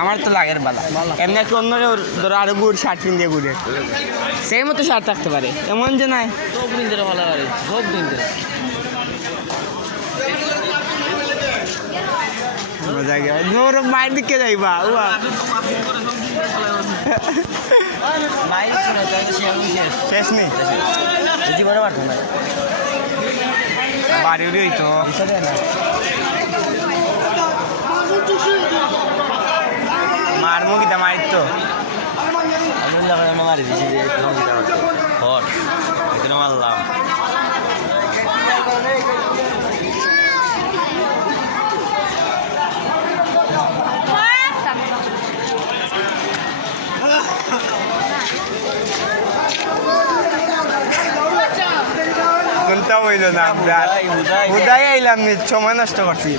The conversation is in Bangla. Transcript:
আমার তো লাগের বালা। এমনি অন্য কেউ ধরো আরও গুড় শার্ট পিন দিয়ে ঘুরে সেই মতো শার্ট থাকতে পারে। এমন যে নাই। সব দিনদের ভালো লাগে সব মজা গেল মোর মায়ের দিকে যাইবা উয়া। মাইক শুনে শেষ। নেই? জীবনে পারতো না। বাড়ি উড়ি তো। মার মুখিটা মারিত তো। মারি দিছি যে কেমন দিতে পারতো হট এখানে মারলাম। কোনটা হইল না উদয়, উদয়। উদয় আইলাম নি, সময় নষ্ট করছি